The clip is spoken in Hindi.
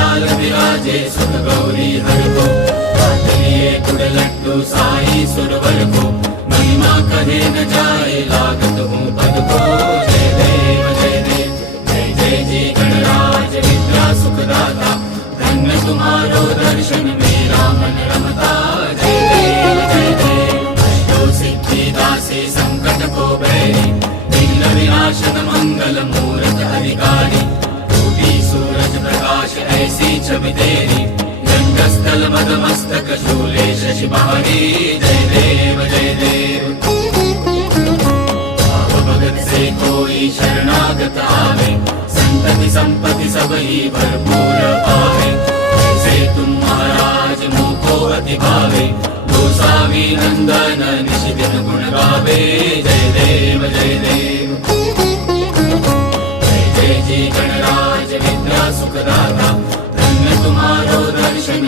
लाल विराजे सुख गौरी हर को, हाथ लिए कुड़लट्टू साई सुरवर को, महिमा कहे न जाए लागत हूँ पद को। जय देव जय देव जय जय जी गणराज विद्या सुखदाता, धन्य तुम्हारो दर्शन मेरा मन रमता। जय देव जय देव अष्टो सिद्धि दासी संकट को बैरी, विघ्न विनाशन मंगल मूरत अधिकारी, कोटि सूरज प्रकाश ऐसी छवि तेरी, गंगस्थल मदमस्तक शूले शशि बहारी। जय देव जय देव भाव भगत से कोई शरणागत आवे, संतति संपत्ति सब ही भरपूर पावे। ऐसे तुम महाराज मुझको अति भावे, गोसावी नंदन निश दिन गुण गावे। जय देव जय देव जय जय जी गणराज विद्या सुखदाता, धन्य तुम्हारो दर्शन